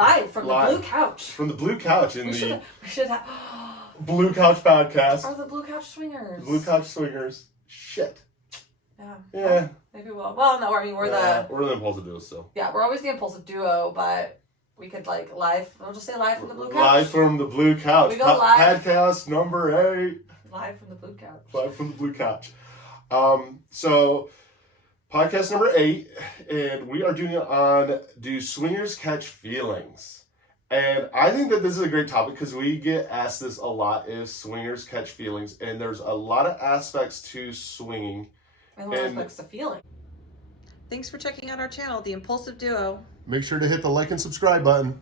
Live from the blue couch. From the blue couch in we should have Blue Couch Podcast. Or the Blue Couch Swingers. Blue Couch Swingers. Shit. Yeah. Yeah. Maybe we'll. Well, no, I mean, we're the Impulsive Duo still. Yeah, we're always the Impulsive Duo, but we could like we'll just say live from the Blue Couch. Live from the Blue Couch. We go live. Podcast number 8. Live from the Blue Couch. Live from the Blue Couch. So, podcast number 8, and we are doing it on Do Swingers Catch Feelings? And I think that this is a great topic because we get asked this a lot, if swingers catch feelings, and there's a lot of aspects to swinging. And what aspects to feeling. Thanks for checking out our channel, The Impulsive Duo. Make sure to hit the like and subscribe button.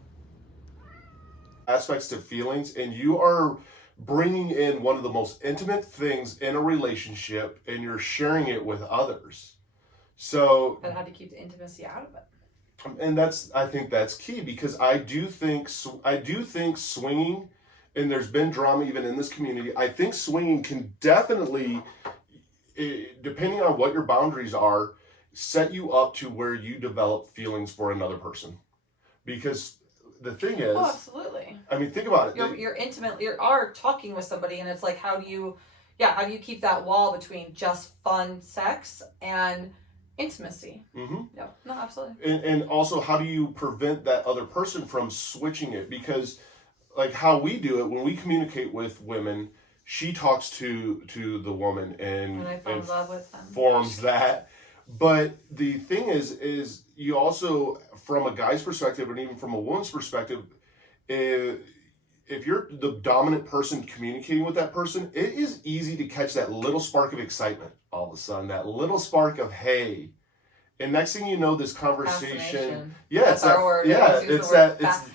Aspects to feelings, and you are bringing in one of the most intimate things in a relationship, and you're sharing it with others. So, but how to keep the intimacy out of it. And I think that's key, because I do think swinging, and there's been drama even in this community. I think swinging can definitely, depending on what your boundaries are, set you up to where you develop feelings for another person. Because the thing is, absolutely. I mean, think about it. You're intimate. You are talking with somebody, and it's like, how do you keep that wall between just fun sex and intimacy? Mm-hmm. Yeah, no, absolutely. And also, how do you prevent that other person from switching it? Because, like, how we do it when we communicate with women, she talks to the woman and I fall in love with them. Forms that. But the thing is you also, from a guy's perspective and even from a woman's perspective, if you're the dominant person communicating with that person, it is easy to catch that little spark of excitement all of a sudden, that little spark of, hey. And next thing you know, this conversation. Yeah, that's our word. Yeah, it's that.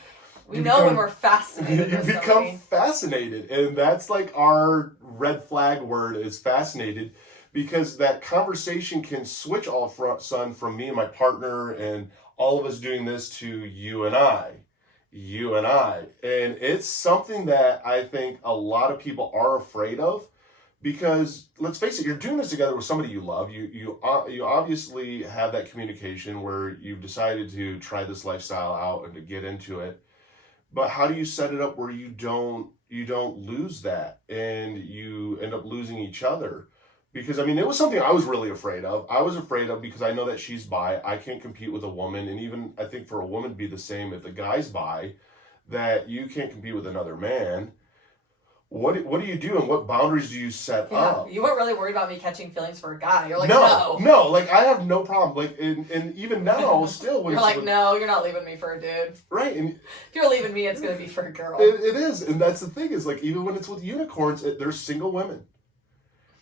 We know when we're fascinated. You become fascinated. And that's like our red flag word, is fascinated. Because that conversation can switch all of a sudden from me and my partner and all of us doing this to you and I. And it's something that I think a lot of people are afraid of, because let's face it, you're doing this together with somebody you love. You obviously have that communication where you've decided to try this lifestyle out and to get into it. But how do you set it up where you don't lose that and you end up losing each other? Because, I mean, it was something I was really afraid of. I was afraid of because I know that she's bi. I can't compete with a woman. And even, I think for a woman to be the same if the guy's bi, that you can't compete with another man. What do you do, and what boundaries do you set up? You weren't really worried about me catching feelings for a guy. You're like, no. Like, I have no problem. Like, and even now, still. When you're like, no, you're not leaving me for a dude. Right. And if you're leaving me, it's going to be for a girl. It is. And that's the thing, is like, even when it's with unicorns, there's single women.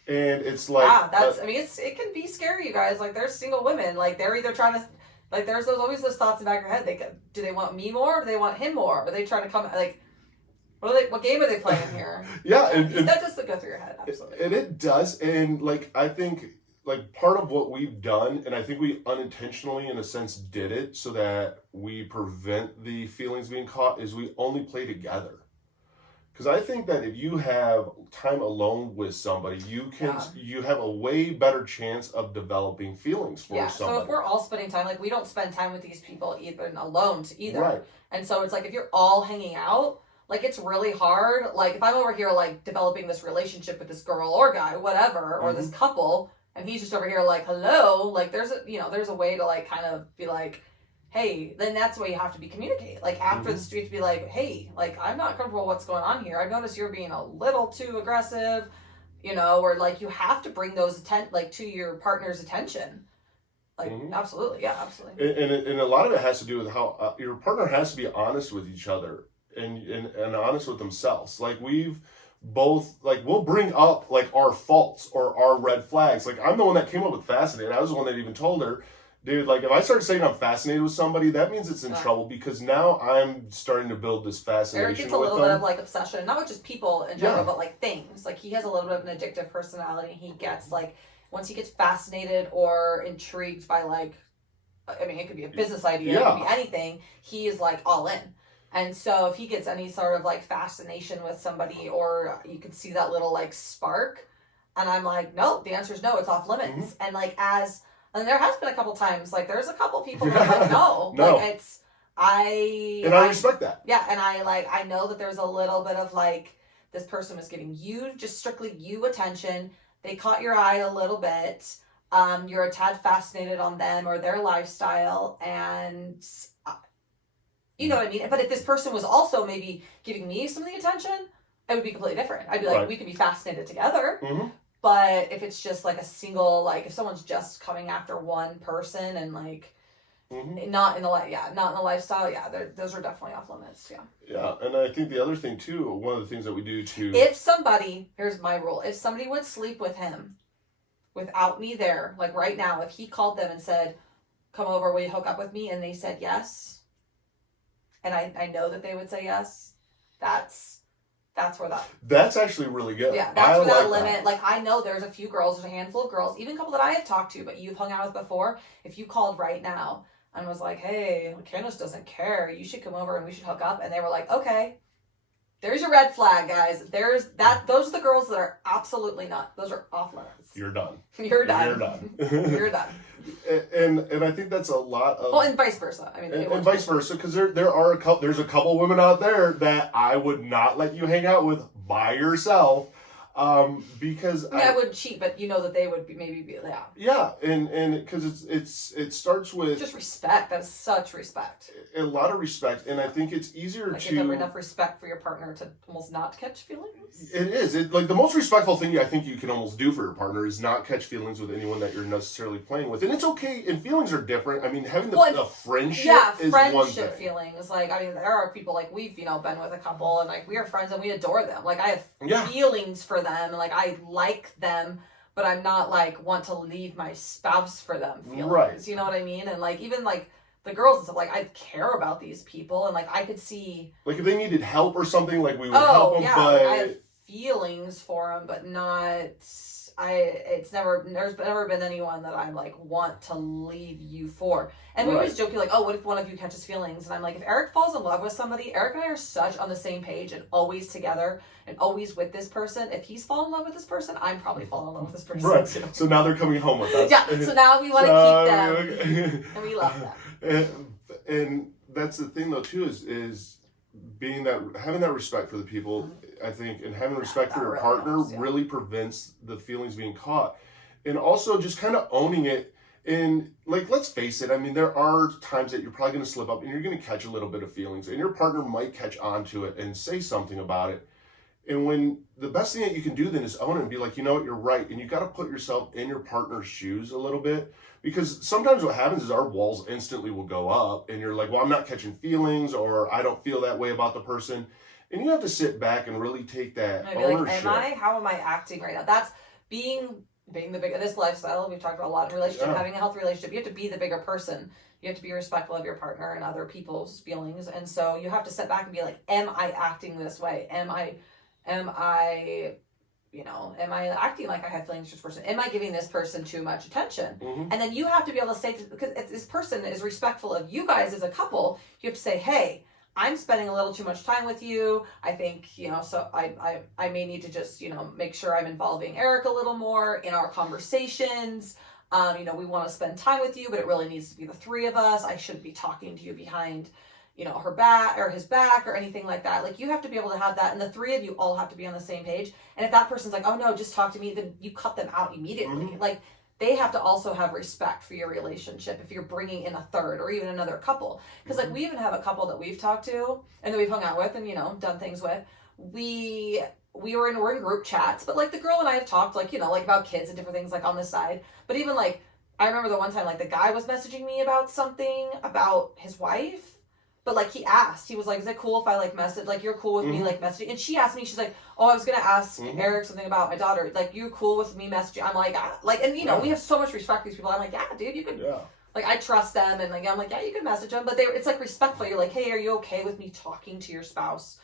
And it's like, it can be scary, you guys. Like, there's single women, like, they're either trying to, like, there's always those thoughts in the back of your head. Do they want me more? Or do they want him more? Are they trying to come, like, what game are they playing here? That does go through your head, absolutely. And it does. And like, I think, like, part of what we've done, and I think we unintentionally in a sense did it so that we prevent the feelings being caught, is we only play together. Because I think that if you have time alone with somebody, you have a way better chance of developing feelings for somebody. So if we're all spending time, like, we don't spend time with these people even alone either. Right. And so it's like, if you're all hanging out, like, it's really hard. Like, if I'm over here, like, developing this relationship with this girl or guy, whatever, or this couple, and he's just over here like, hello, like, there's a way to, like, kind of be like, hey, then that's the way you have to be communicate. Like, after the street, to be like, hey, like, I'm not comfortable with what's going on here. I've noticed you're being a little too aggressive, or like, you have to bring those to your partner's attention. Like, absolutely. Yeah, absolutely. And a lot of it has to do with how your partner has to be honest with each other and honest with themselves. Like, we've both, like, we'll bring up, like, our faults or our red flags. Like, I'm the one that came up with fascinated. I was the one that even told her, dude, like, if I start saying I'm fascinated with somebody, that means it's in trouble, because now I'm starting to build this fascination with them. Eric gets a little bit of, like, obsession, not with just people in general, but, like, things. Like, he has a little bit of an addictive personality. He gets, like, once he gets fascinated or intrigued by, like, I mean, it could be a business idea, it could be anything, he is, like, all in. And so if he gets any sort of, like, fascination with somebody, or you can see that little, like, spark, and I'm like, no, the answer is no, it's off limits. And, like, and there has been a couple times, like, there's a couple people that are like, no. Like, I respect that. Yeah, and I know that there's a little bit of like, this person was giving you, just strictly you, attention. They caught your eye a little bit. You're a tad fascinated on them or their lifestyle, and you know what I mean? But if this person was also maybe giving me some of the attention, it would be completely different. I'd be like, we could be fascinated together. Mm-hmm. But if it's just like a single, like if someone's just coming after one person and like, not in the lifestyle, those are definitely off limits. Yeah, and I think the other thing too, one of the things that we do too, if somebody, here's my rule, if somebody would sleep with him without me there, like right now, if he called them and said, come over, will you hook up with me, and they said yes, and I know that they would say yes, that's where that's actually really good. Yeah, that's where that limit, like I know there's a few girls, there's a handful of girls, even a couple that I have talked to but you've hung out with before, if you called right now and was like, hey, Candice doesn't care, you should come over and we should hook up, and they were like, okay, there's your red flag, guys. Those are the girls that are absolutely not, those are off limits. You're done. You're done. You're done. And I think that's a lot of, well, and vice versa. I mean, and vice versa, because there's a couple women out there that I would not let you hang out with by yourself. Because I would cheat, but you know that they would be and because it starts with just respect. That's such respect, a lot of respect, and I think it's easier to have enough respect for your partner to almost not catch feelings. It is like the most respectful thing I think you can almost do for your partner is not catch feelings with anyone that you're necessarily playing with, and it's okay. And feelings are different. I mean, having a friendship is one thing. Feelings, like I mean, there are people like we've been with a couple, and like we are friends and we adore them. Like I have feelings for them, and like I like them, but I'm not like want to leave my spouse for them feelings. Right. You know what I mean? And like even like the girls and stuff, like I care about these people, and like I could see like if they needed help or something, like we would help them. But like, I have feelings for them, but not. There's never been anyone that I'm like want to leave you for. And we always joke like, oh, what if one of you catches feelings? And I'm like, if Eric falls in love with somebody, Eric and I are such on the same page and always together and always with this person. If he's fallen in love with this person, I'm probably falling in love with this person too. So now they're coming home with us. Yeah. So now we want to keep them, and we love them. And that's the thing though too is having that respect for the people, I think, and having respect for your partner really prevents the feelings being caught. And also just kind of owning it. And like, let's face it, I mean, there are times that you're probably going to slip up and you're going to catch a little bit of feelings, and your partner might catch on to it and say something about it. And when the best thing that you can do then is own it and be like, you know what, you're right. And you got to put yourself in your partner's shoes a little bit, because sometimes what happens is our walls instantly will go up and you're like, well, I'm not catching feelings, or I don't feel that way about the person. And you have to sit back and really take that ownership. Like, how am I acting right now? That's being the big, this lifestyle we've talked about a lot in relationship, having a healthy relationship. You have to be the bigger person. You have to be respectful of your partner and other people's feelings. And so you have to sit back and be like, am I acting this way? Am I acting like I have feelings for this person? Am I giving this person too much attention? Mm-hmm. And then you have to be able to say, because if this person is respectful of you guys as a couple, you have to say, hey, I'm spending a little too much time with you. I think, so I may need to just, make sure I'm involving Eric a little more in our conversations. We want to spend time with you, but it really needs to be the three of us. I shouldn't be talking to you behind, her back or his back or anything like that. Like, you have to be able to have that. And the three of you all have to be on the same page. And if that person's like, oh no, just talk to me, then you cut them out immediately. Mm-hmm. Like, they have to also have respect for your relationship if you're bringing in a third or even another couple. Because like we even have a couple that we've talked to and that we've hung out with and, done things with. We're in group chats, but like the girl and I have talked like, like about kids and different things like on the side. But even like, I remember the one time like the guy was messaging me about something about his wife. But like he asked, he was like, is it cool if I like message, like you're cool with me like messaging? And she asked me, she's like, oh, I was going to ask Eric something about my daughter. Like, you cool with me messaging? I'm like, we have so much respect for these people. I'm like, yeah, dude, you could, like, I trust them. And like, I'm like, yeah, you can message them. But it's like respectful. You're like, hey, are you okay with me talking to your spouse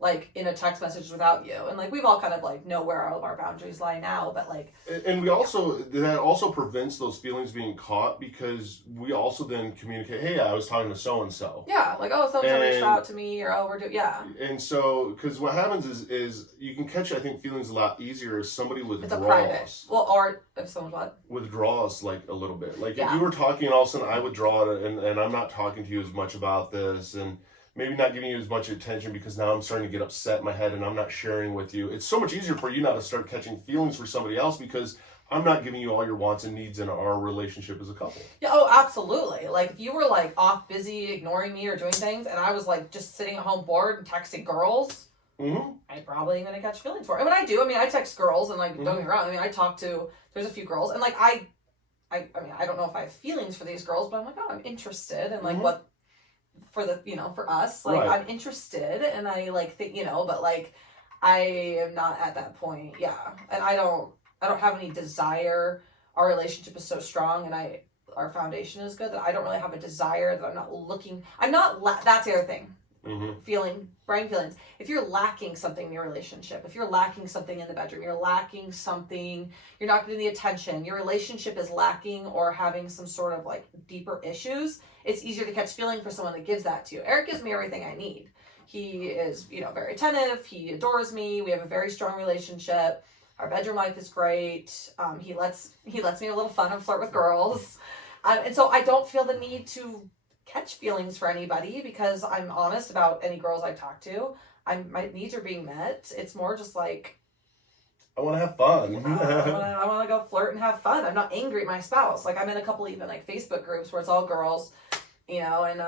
like in a text message without you. And like we've all kind of like know where all of our boundaries lie now, but like, and we also, that also prevents those feelings being caught, because we also then communicate, hey, I was talking to so and so. Yeah, like, oh, someone reached out to me, or oh, we're doing, yeah. And so, because what happens is you can catch, I think, feelings a lot easier if somebody withdraws. It's a private. Well, or if someone what? Withdraws like a little bit. Like if Yeah. we were talking, and all of a sudden I withdraw it, and I'm not talking to you as much about this, and maybe not giving you as much attention because now I'm starting to get upset in my head and I'm not sharing with you. It's so much easier for you now to start catching feelings for somebody else because I'm not giving you all your wants and needs in our relationship as a couple. Yeah, oh, absolutely. Like, if you were, like, off busy, ignoring me or doing things, and I was, like, just sitting at home bored and texting girls, I'm probably going to catch feelings for it. And when I do, I mean, I text girls, and, like, don't get me wrong, I mean, I talk to, there's a few girls, and, like, I mean, I don't know if I have feelings for these girls, but I'm like, oh, I'm interested in, like, what, for the, you know, for us, like, I'm interested, and I, like, think, you know, but, like, I am not at that point, and I don't have any desire. Our relationship is so strong, and our foundation is good that I don't really have a desire, that I'm not looking. That's the other thing. Brain feelings. If you're lacking something in your relationship, if you're lacking something in the bedroom, you're lacking something, you're not getting the attention, your relationship is lacking or having some sort of like deeper issues, it's easier to catch feeling for someone that gives that to you. Eric gives me everything I need. He is, you know, very attentive. He adores me. We have a very strong relationship. Our bedroom life is great. He lets me have a little fun and flirt with girls. And so I don't feel the need to catch feelings for anybody because I'm honest about any girls I talk to. My needs are being met. It's more just like, I want to have fun. I want to go flirt and have fun. I'm not angry at my spouse. Like, I'm in a couple even like Facebook groups where it's all girls, you know, and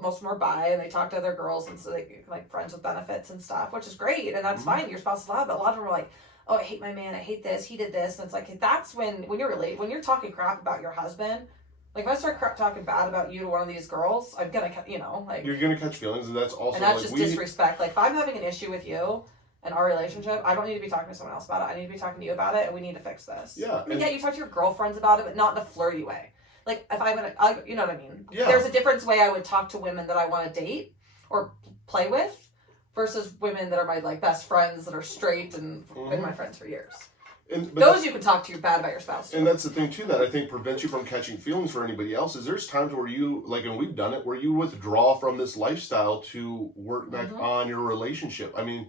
most of them are bi, and they talk to other girls, and so they like friends with benefits and stuff, which is great, and that's fine. Your spouse is allowed, but a lot of them are like, oh, I hate my man, I hate this, he did this, and it's like, that's when you're talking crap about your husband, like if I start talking bad about you to one of these girls, I'm gonna, you know, like, you're gonna catch feelings, and that's also, and that's like, just disrespect. Like, if I'm having an issue with you and our relationship, I don't need to be talking to someone else about it. I need to be talking to you about it, and we need to fix this. Yeah. I mean, you talk to your girlfriends about it, but not in a flirty way. Like, if I'm gonna, you know what I mean? Yeah. There's a different way I would talk to women that I want to date or play with versus women that are my like best friends that are straight and been my friends for years. Those you can talk to bad about your spouse too. And that's the thing too that I think prevents you from catching feelings for anybody else is there's times where you, like, and we've done it, where you withdraw from this lifestyle to work back on your relationship. I mean,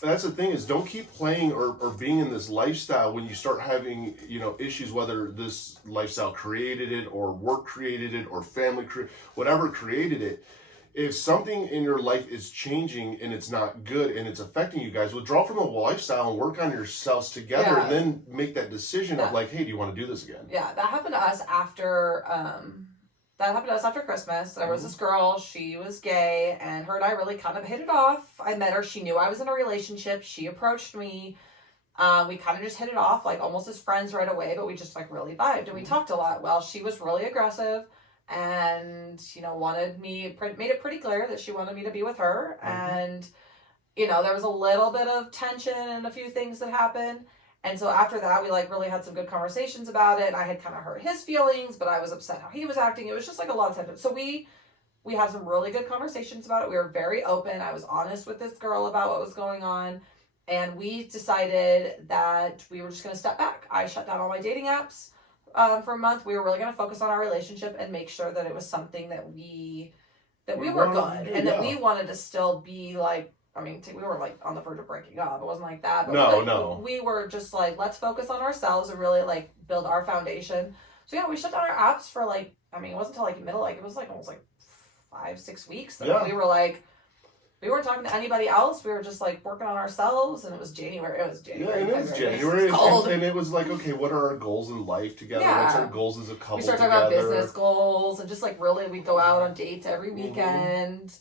that's the thing is, don't keep playing or being in this lifestyle when you start having, you know, issues, whether this lifestyle created it or work created it or family whatever created it. If something in your life is changing and it's not good and it's affecting you guys, withdraw from the lifestyle and work on yourselves together, and then make that decision of like, hey, do you want to do this again? Yeah, that happened to us after Christmas. There was this girl, she was gay, and her and I really kind of hit it off. I met her, she knew I was in a relationship, she approached me. We kind of just hit it off, like almost as friends right away, but we just like really vibed, and we talked a lot. Well, she was really aggressive, and, you know, made it pretty clear that she wanted me to be with her. And, you know, there was a little bit of tension and a few things that happened. And so after that, we like really had some good conversations about it. I had kind of hurt his feelings, but I was upset how he was acting. It was just like a lot of tension. So we had some really good conversations about it. We were very open. I was honest with this girl about what was going on. And we decided that we were just going to step back. I shut down all my dating apps. For a month. We were really going to focus on our relationship and make sure that it was something that we were good, and that we wanted to still be like, I mean, we were like on the verge of breaking up. It wasn't like that. But we were just like, let's focus on ourselves and really like build our foundation. So yeah, we shut down our apps for like, I mean, it wasn't until like it was like almost like 5-6 weeks that we were like, we weren't talking to anybody else. We were just like working on ourselves, and it was January. Yeah, and it was January. And it was like, okay, what are our goals in life together? Yeah. What's our goals as a couple? We started talking about business goals, and just like really, we'd go out on dates every weekend,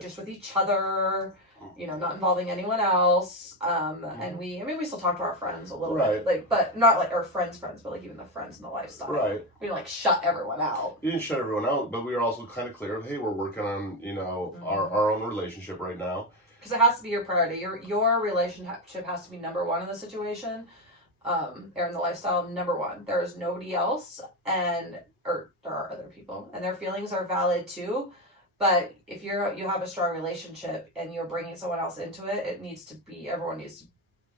just with each other. You know, not involving anyone else. And we still talk to our friends a little bit, like, but not like our friends, but like even the friends in the lifestyle. Right. We didn't like shut everyone out. You didn't shut everyone out, but we were also kind of clear of, hey, we're working on, you know, our own relationship right now. Because it has to be your priority. Your relationship has to be number one in the situation, or in the lifestyle, number one. There is nobody else, or there are other people, and their feelings are valid too. But if you have a strong relationship and you're bringing someone else into it, everyone needs to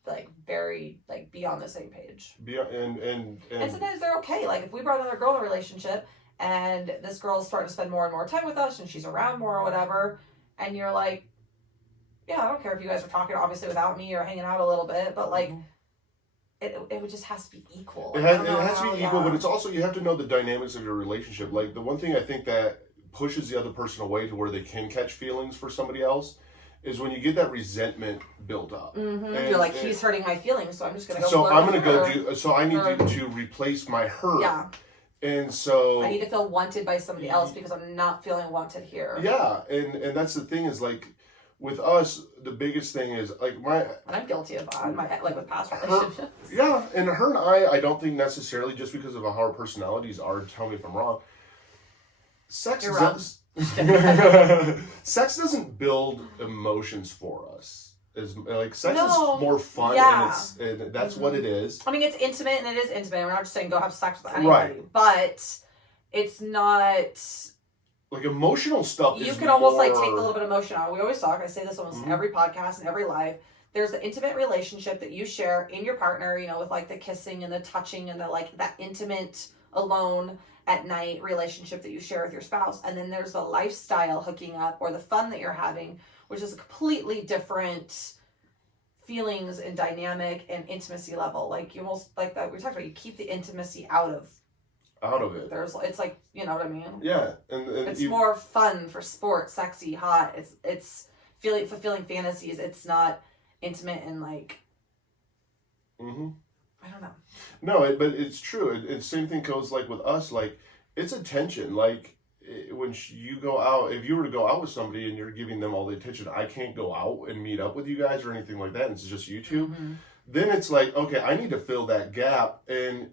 like very like be on the same page. And sometimes they're okay. Like if we brought another girl in a relationship and this girl's starting to spend more and more time with us and she's around more or whatever, and you're like, yeah, I don't care if you guys are talking obviously without me or hanging out a little bit, but like it would just has to be equal. It has to be equal, but it's also, you have to know the dynamics of your relationship. Like the one thing I think that pushes the other person away to where they can catch feelings for somebody else is when you get that resentment built up. And you're like, he's hurting my feelings, so I'm just gonna go. So I'm gonna go do. So I need to replace my hurt. Yeah. And so I need to feel wanted by somebody else because I'm not feeling wanted here. Yeah, and that's the thing is like with us, the biggest thing is like and I'm guilty of that. Like with past relationships. Yeah, and her and I don't think necessarily just because of how our personalities are. Tell me if I'm wrong. Sex doesn't build emotions for us. Sex is more fun, and that's what it is. I mean, it's intimate, and it is intimate. We're not just saying go have sex with anybody, but it's not like emotional stuff. You can almost like take a little bit of emotion out. We always talk. I say this almost every podcast and every live. There's the intimate relationship that you share in your partner, with like the kissing and the touching and the like that intimate alone at night relationship that you share with your spouse. And then there's the lifestyle hooking up or the fun that you're having, which is a completely different feelings and dynamic and intimacy level. Like you almost like that we talked about, you keep the intimacy out of it. It's like, you know what I mean? Yeah. And it's more fun for sport, sexy, hot. It's fulfilling fantasies. It's not intimate and like I don't know. No, but it's true. And same thing goes like with us. Like it's attention. Like when you go out, if you were to go out with somebody and you're giving them all the attention, I can't go out and meet up with you guys or anything like that. And it's just you two. Then it's like, okay, I need to fill that gap. And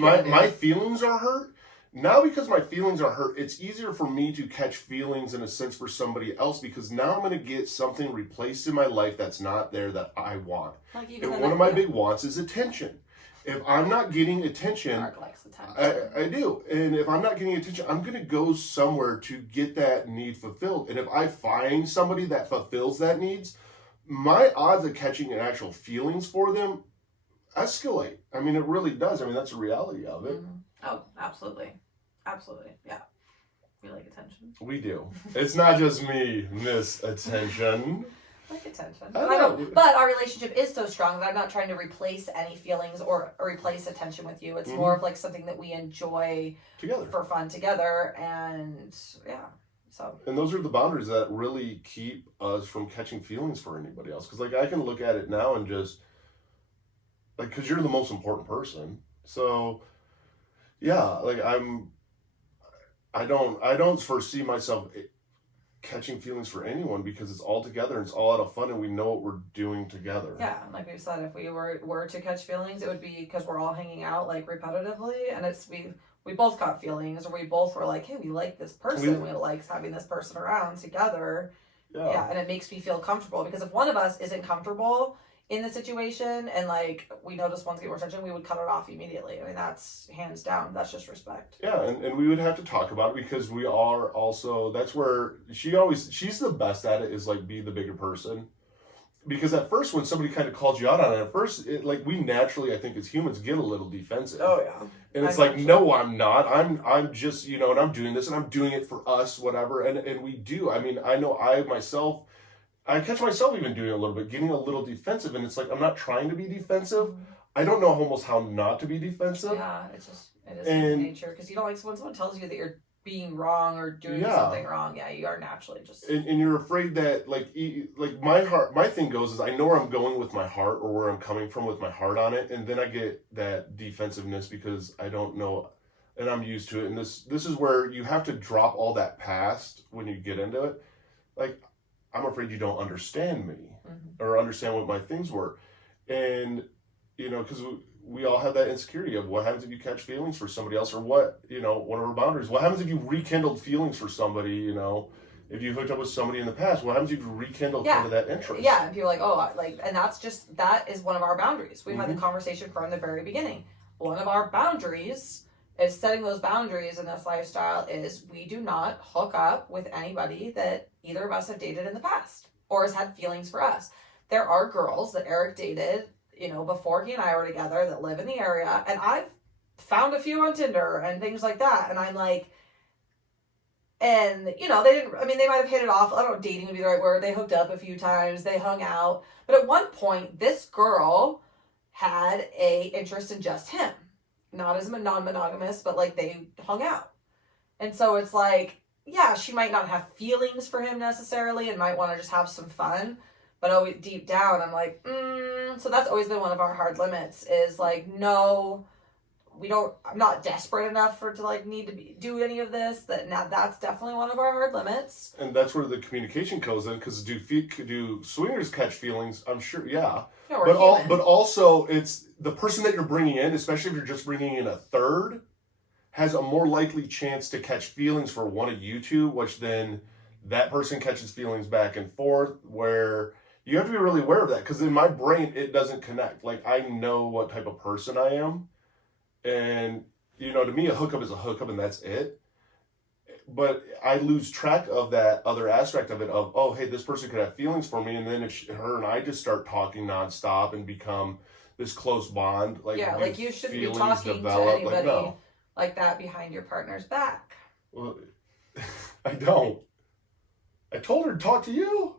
my feelings are hurt. Now because my feelings are hurt, it's easier for me to catch feelings in a sense for somebody else because now I'm going to get something replaced in my life that's not there that I want. And one of my big wants is attention. If I'm not getting attention, Mark likes attention. I do. And if I'm not getting attention, I'm going to go somewhere to get that need fulfilled. And if I find somebody that fulfills that needs, my odds of catching an actual feelings for them escalate. I mean, it really does. I mean, that's the reality of it. Oh, absolutely. Absolutely. Yeah. We like attention. We do. It's not just me, Miss Attention. Like attention. But our relationship is so strong that I'm not trying to replace any feelings or replace attention with you. It's more of like something that we enjoy together for fun together. And yeah. So. And those are the boundaries that really keep us from catching feelings for anybody else. Because like I can look at it now and just like, because you're the most important person. So yeah, like I don't foresee myself catching feelings for anyone because it's all together and it's all out of fun and we know what we're doing together. Yeah, like we said, if we were to catch feelings, it would be because we're all hanging out like repetitively, and it's we both caught feelings, or we both were like, hey, we like this person, we like having this person around together. Yeah, and it makes me feel comfortable because if one of us isn't comfortable in the situation and like we notice one's getting more attention, we would cut it off immediately. I mean, that's hands down. That's just respect. Yeah, and we would have to talk about it because we are also, that's where she's the best at it is like be the bigger person. Because at first when somebody kind of calls you out on it, at first like we naturally, I think as humans, get a little defensive. Oh yeah. And it's like, no, I'm not. I'm just, and I'm doing this and I'm doing it for us, whatever. And we do. I mean, I know I catch myself even doing a little bit, getting a little defensive, and it's like I'm not trying to be defensive. I don't know almost how not to be defensive. Yeah, it is human nature because you don't like when someone tells you that you're being wrong or doing something wrong. Yeah, you are naturally just. And you're afraid that like my thing goes is I know where I'm going with my heart or where I'm coming from with my heart on it, and then I get that defensiveness because I don't know, and I'm used to it. And this is where you have to drop all that past when you get into it, like. I'm afraid you don't understand me or understand what my things were. And, because we all have that insecurity of what happens if you catch feelings for somebody else or what are our boundaries? What happens if you rekindled feelings for somebody, if you hooked up with somebody in the past, what happens if you rekindled kind of that interest? Yeah, and you're like, and that is one of our boundaries. We've had the conversation from the very beginning. One of our boundaries is setting those boundaries in this lifestyle is we do not hook up with anybody that either of us have dated in the past or has had feelings for us. There are girls that Eric dated, you know, before he and I were together that live in the area, and I've found a few on Tinder and things like that, and I'm like, and, you know, they didn't, I mean, they might have hit it off. I don't know if dating would be the right word. They hooked up a few times. They hung out. But at one point, this girl had a interest in just him. Not as non-monogamous, but, like, they hung out. And so it's like, yeah, she might not have feelings for him necessarily and might want to just have some fun. But always deep down, I'm like, So that's always been one of our hard limits is, like, no, I'm not desperate enough to like need to do any of this. That's definitely one of our hard limits. And that's where the communication comes in, because do swingers catch feelings? I'm sure, yeah. But also it's the person that you're bringing in, especially if you're just bringing in a third, has a more likely chance to catch feelings for one of you two, which then that person catches feelings back and forth, where you have to be really aware of that, because in my brain it doesn't connect. Like, I know what type of person I am. And, you know, to me, a hookup is a hookup and that's it. But I lose track of that other aspect of it of, oh, hey, this person could have feelings for me. And then if her and I just start talking nonstop and become this close bond, like, yeah, like you shouldn't be talking to anybody like that behind your partner's back. Well, I don't. I told her to talk to you.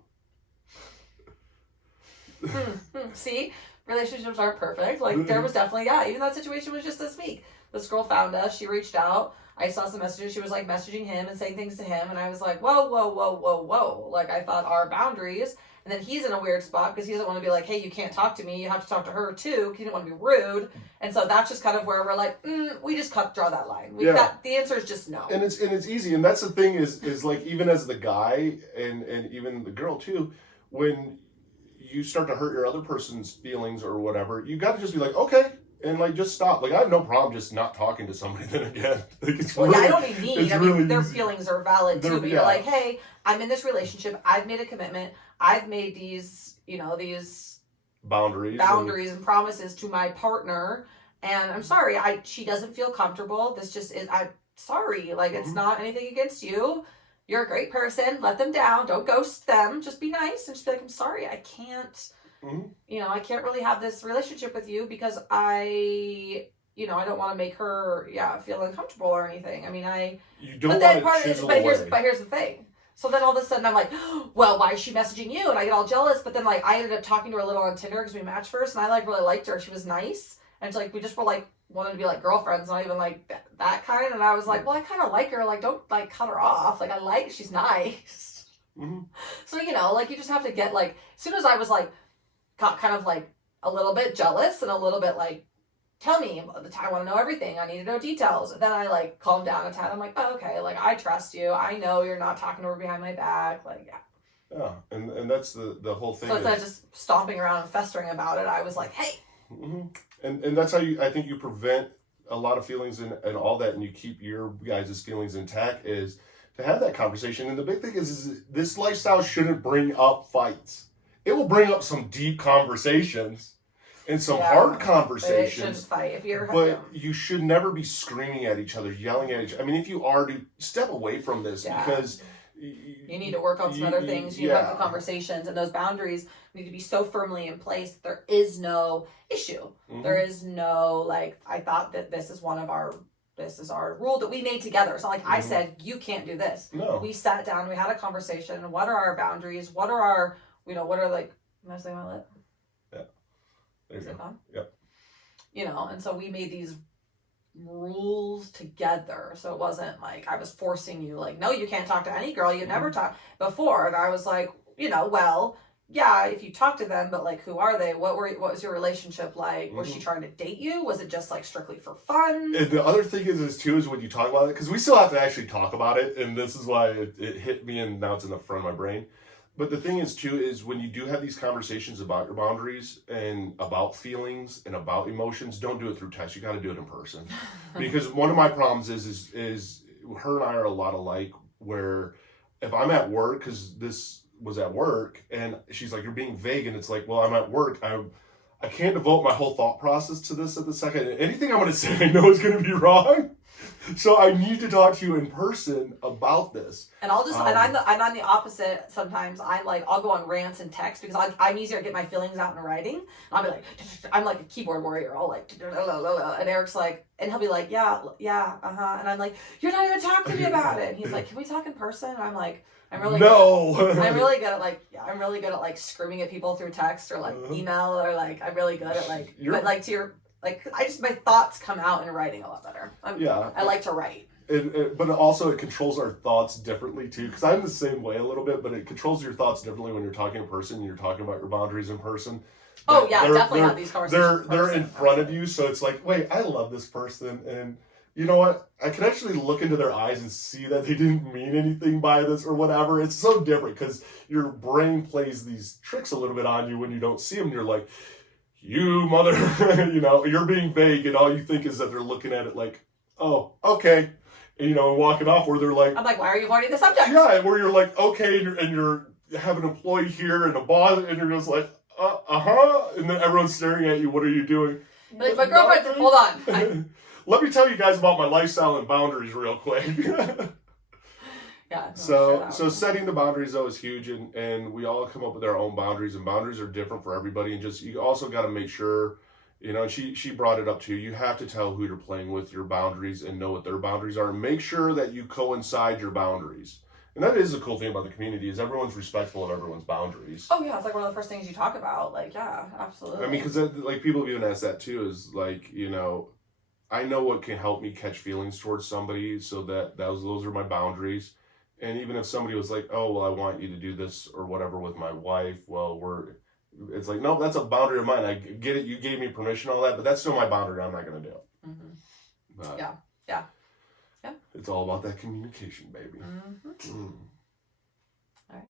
See? Relationships aren't perfect. Like, there was definitely, yeah, even that situation was just this week. This girl found us. She reached out. I saw some messages. She was, like, messaging him and saying things to him. And I was like, whoa, whoa, whoa, whoa, whoa. Like, I thought our boundaries. And then he's in a weird spot because he doesn't want to be like, hey, you can't talk to me. You have to talk to her, too. Because he didn't want to be rude. And so that's just kind of where we're like, we just draw that line. The answer is just no. And it's easy. And that's the thing is like, even as the guy and even the girl, too, when you start to hurt your other person's feelings or whatever, you got to just be like, okay, and like just stop. Like, I have no problem just not talking to somebody then again. Like, it's really, I don't even need. I mean, their feelings are valid too. But you're like, hey, I'm in this relationship. I've made a commitment. I've made these, you know, these boundaries and promises to my partner. And I'm sorry, she doesn't feel comfortable. This just is. I'm sorry. Like, it's not anything against you. You're a great person. Let them down. Don't ghost them. Just be nice and just be like, I'm sorry, I can't, you know, I can't really have this relationship with you because I don't want to make her, feel uncomfortable or anything. I mean, you don't want to chisel away. But here's the thing. So then all of a sudden I'm like, well, why is she messaging you? And I get all jealous. But then, like, I ended up talking to her a little on Tinder because we matched first, and I like really liked her. She was nice, and it's like we just were like wanted to be like girlfriends, not even like that kind. And I was like, well, I kind of like her. Like, don't like cut her off. Like, she's nice. So, you know, like, you just have to get, like, as soon as I was like got kind of like a little bit jealous and a little bit like, tell me the time, I want to know everything, I need to know details. And then I like calmed down a tad. I'm like, oh, okay, like, I trust you, I know you're not talking to her behind my back. Like, yeah, and that's the whole thing. So instead of just stomping around and festering about it, I was like, hey. And that's how I think you prevent a lot of feelings and all that, and you keep your guys' feelings intact, is to have that conversation. And the big thing is this lifestyle shouldn't bring up fights. It will bring up some deep conversations and some hard conversations. But it shouldn't fight. But you should never be screaming at each other, yelling at each other. I mean, if you are, to step away from this, because you need to work on some other things. You have the conversations, and those boundaries need to be so firmly in place that there is no issue. There is no, like, I thought that this is our rule that we made together. It's not like I said, you can't do this. No. We sat down, we had a conversation. What are our boundaries? What are our, what are, like, am I saying my lip? Yeah. There you go. Yep. You know, and so we made these rules together. So it wasn't like I was forcing you, like, no, you can't talk to any girl you've never talked before. And I was like, well, yeah, if you talk to them, but like, who are they? What was your relationship like? Was she trying to date you? Was it just like strictly for fun? And the other thing is when you talk about it, because we still have to actually talk about it, and this is why it hit me, and now it's in the front of my brain. But the thing is, too, is when you do have these conversations about your boundaries and about feelings and about emotions, don't do it through text. You got to do it in person. Because one of my problems is her and I are a lot alike, where if I'm at work, because this was at work, and she's like, you're being vague, and it's like, well, I'm at work. I can't devote my whole thought process to this at the second. Anything I'm going to say, I know is going to be wrong. So I need to talk to you in person about this. And I'll just, and I'm on the opposite sometimes. I'm like, I'll go on rants and text because I'm easier to get my feelings out in writing. I'll be like, I'm like a keyboard warrior. I'll like, and Eric's like, and he'll be like, yeah, and I'm like, you're not even talking to me about it. And he's like, can we talk in person? And I'm like, I'm really good at like screaming at people through text or like email, or like I'm really good at like, but like to your, like my thoughts come out in writing a lot better. I like to write. But also it controls our thoughts differently too, because I'm the same way a little bit, but it controls your thoughts differently when you're talking in person and you're talking about your boundaries in person. Oh yeah, I definitely have these conversations. They're in front of you, so it's like, wait, I love this person, and you know what? I can actually look into their eyes and see that they didn't mean anything by this or whatever. It's so different because your brain plays these tricks a little bit on you when you don't see them. You're like, you mother, you're being vague, and all you think is that they're looking at it like, oh, okay. And, and walking off, where they're like, I'm like, why are you avoiding the subject? Yeah, where you're like, okay, and you're have an employee here and a boss, and you're just like, and then everyone's staring at you. What are you doing? Like, my girlfriend's, hold on. Let me tell you guys about my lifestyle and boundaries real quick. Yeah. So setting the boundaries though is huge, and we all come up with our own boundaries, and boundaries are different for everybody. And just you also got to make sure, and she brought it up too. You have to tell who you're playing with your boundaries and know what their boundaries are, and make sure that you coincide your boundaries. And that is the cool thing about the community is everyone's respectful of everyone's boundaries. Oh yeah, it's like one of the first things you talk about. Like yeah, absolutely. I mean, because like people have even asked that too. Is like I know what can help me catch feelings towards somebody, so those are my boundaries. And even if somebody was like, oh, well, I want you to do this or whatever with my wife, it's like, no, that's a boundary of mine. I get it. You gave me permission, all that, but that's still my boundary. I'm not going to do it. Mm-hmm. Yeah. It's all about that communication, baby. Mm-hmm.